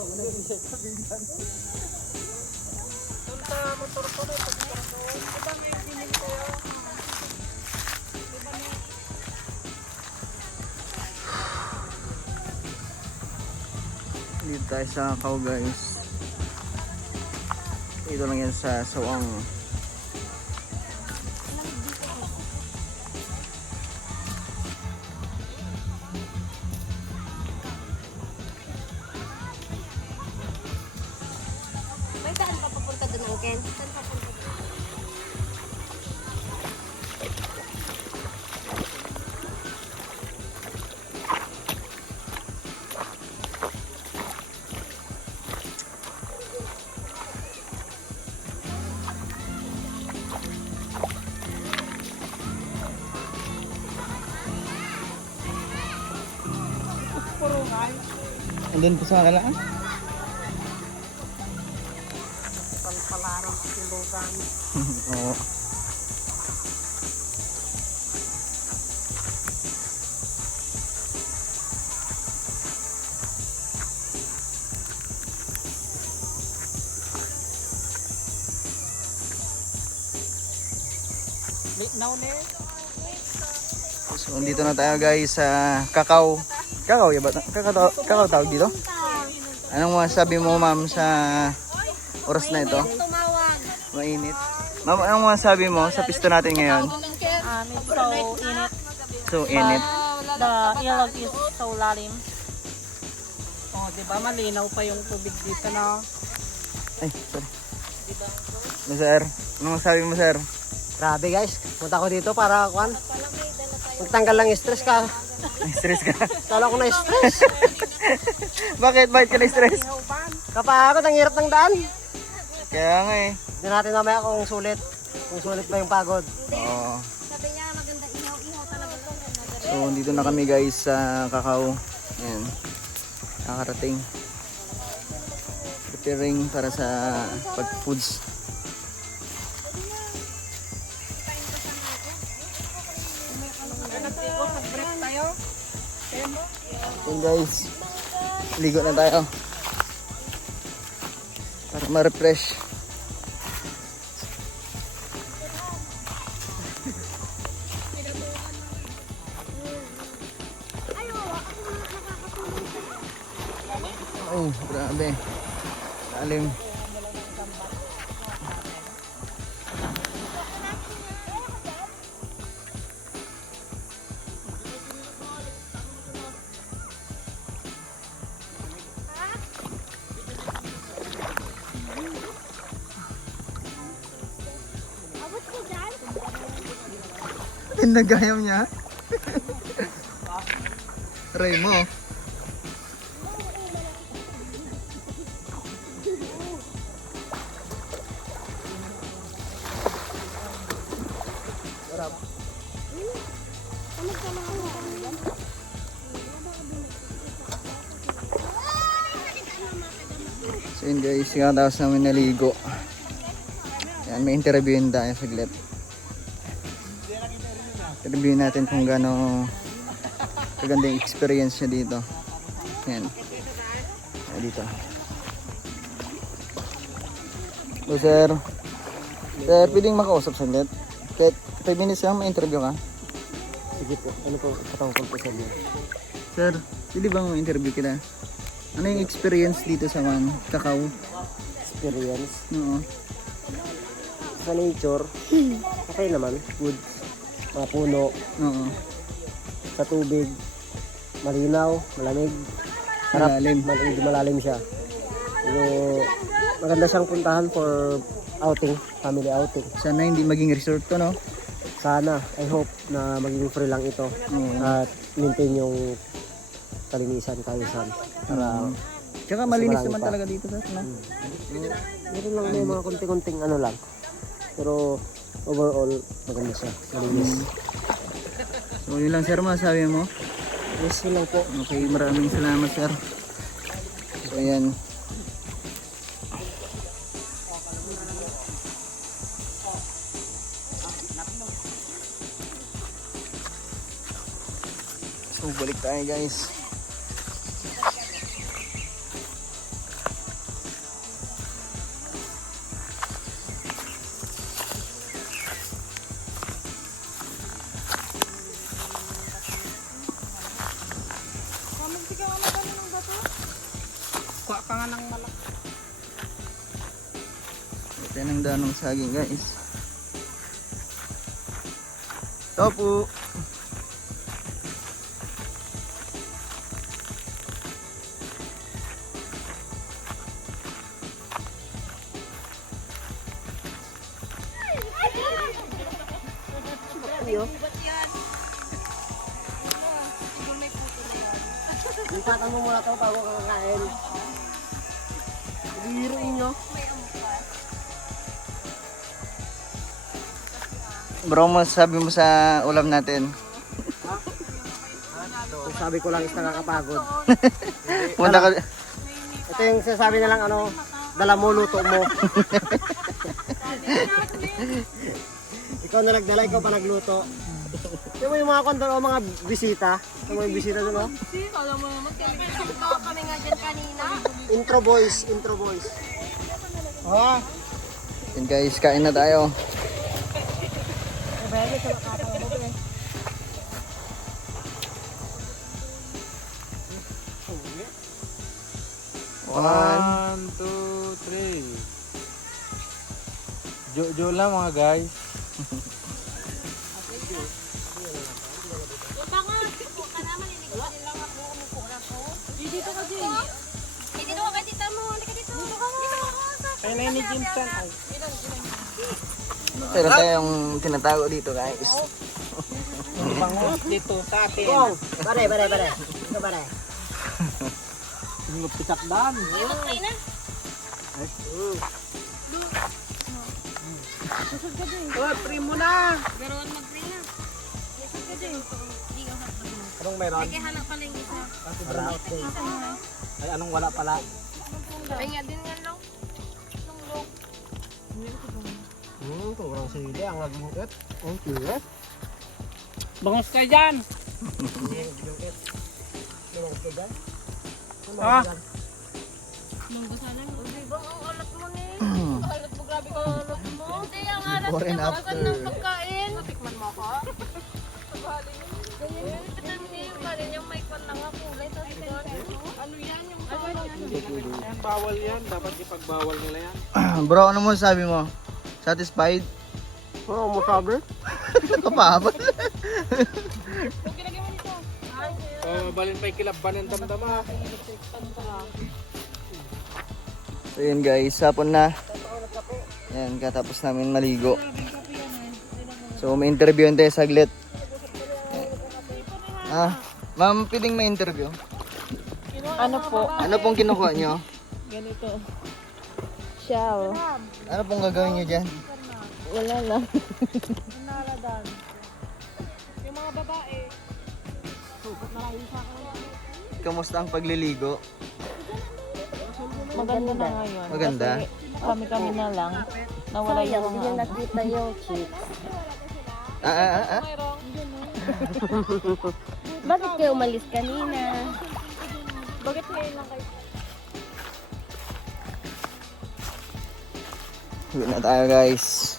Punta motor ko na. Diba may bilhin kayo? Dito tayo sa Cacao guys. Dito lang yan sa Sawang. May saan pa papunta doon ang Ken? Saan papunta doon? Andun po sa kanila. Palparang silugan. Oo. Now ne? So andito na tayo guys sa Cacao. Cacao ya ba? Cacao tawag dito? Anong masabi mo ma'am sa oras na ito? Tumawag. Mainit. Ma'am, anong masabi mo sa pisto natin ngayon? It's so init. So init. The ilog is so lalim. Oh, di ba malinaw pa yung tubig dito na? Ay, sorry. Sir, anong masabi mo sir? Grabe guys, punta ko dito para kuan. Magtanggal lang stress ka. Na-stress ka? Kala ko na stress. Bakit? Bakit ka na-stress? Kapagod, ang hirap ng daan. Kaya nga eh. Hindi natin mamaya kung sulit. Kung sulit ba yung pagod. Oo. Sabi niya maganda ihaw-ihaw talaga to. So, dito na kami guys sa Cacao. Ayan. Nakarating. Preparing para sa pag-foods. Break tayo. Ayan guys. Ligo na tayo. Para ma-refresh. Ay, grabe. Lalim. Pinagayam niya. Ray mo. So yun guys, tapos namin naligo. Yan, may interviewin tayo saglit. Interview natin kung gaano kaganda yung experience niya dito. Yan. Yan dito. So sir. Sir, pwedeng makausap saglit? Kahit 5 minutes lang, may interview ka? Sige po, ano po katungkol po sa inyo? Sir, pwede bang interview kita? Ano yung experience dito sa Cacao? Experience. Oo. Sa nature, okay naman. Good. Mga puno, Oo. sa tubig, malinaw, malamig. Malalim. Medyo malalim siya. Pero maganda siyang puntahan for outing, family outing. Sana hindi maging resort to, no? Sana, I hope na maging free lang ito. Oo. At maintain yung kalinisan, kaayusan. Para Tsaka malinis marami naman pa. talaga dito, sir. No? meron lang may mga konting-konting ano lang. Pero overall, maganda siya. Malinis. So yun lang sir, masabi mo. Yes, yun lang po. Okay, maraming salamat sir. So ayan. So balik tayo guys. Kailangan ng malaki. Ito ng danong saging guys. Tofu. Lipatan mo muna ito bago ka kakain. Biruin nyo. Bro, masasabi mo sa ulam natin? Ang sabi ko lang is nakakapagod. Punta ka... Ito yung sasabi na lang ano, dala mo, luto mo. Ikaw na nagdala, ikaw pa nagluto. Yung mo yung mga kondor o mga bisita. Yung mo yung bisita doon, no? Kami nga dyan kanina. Intro boys, intro boys. Yan guys, kain na tayo. One, two, three. Jo lang mga guys. Dito ka kay tita mo. Halika dito. Kaya na ni Jim Chan. Ay. Pero tayong tinatago dito guys. Bangus dito sa atin. Kong, bare. Ito bare. Pitakdan. Matay na. Oh, primo na. Garoon mag-pray na. Yusuf ka dyan. Hindi ka hapon. Anong meron? Kaya hanap pala yung isa. Ay, anong wala pala? Ay nga din nga lang. Lunglong. Kurang sili, ang lagingit. Ang cute. Bangus ka dyan. Ah. Lunggo sana. Hindi ba ang alat mo ni? Alat mo, grabe ka alat mo. Hindi, ang alat Before and niya. after. Bakasan ng pagkain. Natikman mo ako? Ganyan yung pitan niya yung bali niya. May kwan lang ako. Ano yan yung bawal? Bawal yan. Dapat ipagbawal nila yan. Bro, ano mo sabi mo? Satisfied? Oo, mo sabi? Kapabal. Oh, balin pa ikilaban ng damdama. So yun guys, hapon na. Yan, katapos namin maligo. So may interview tayo saglit. Ma'am, piling may interview. Ano po? Ano pong kinukuha nyo? Ganito. Shell. Ano pong gagawin nyo dyan? Wala lang. Kamusta ang pagliligo? Maganda na ngayon. Maganda? Kasi kami-kami na lang. Nawala yung mga ano. nakita yung chicks. Bakit kayo umalis kanina? Bakit ngayon lang kayo? Uwi na tayo guys.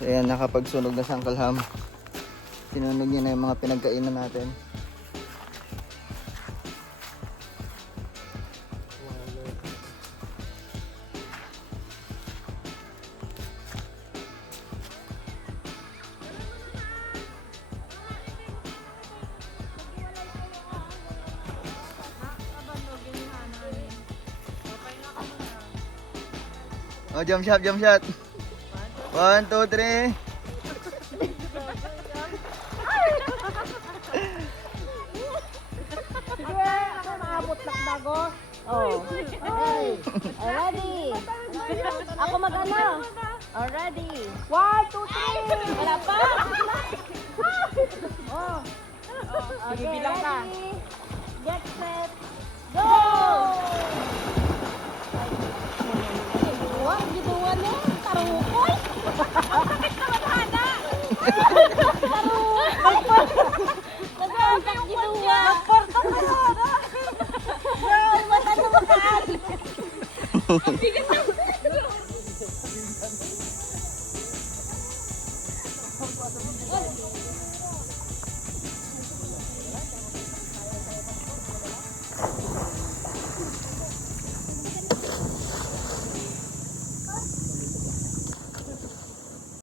So ayan, nakapagsunog na sangkalham. Sinunog niya na yung mga pinagkainan natin. Oh, jump shot, jump shot. 1, 2, 3. Oh. Hey. Already. Ako mag-ano? Already. 1, 2, 3. Wala pa. Oh. Okay, bilang ka. ready. Get set. Go! Wow, gibuwan mo. Tarukoy. Ang sakit naman, Hana. Tarukoy. Nagpapag gibuwan. Nagporto ka, Hana. Girl, mata na makaan. Ang bigat na.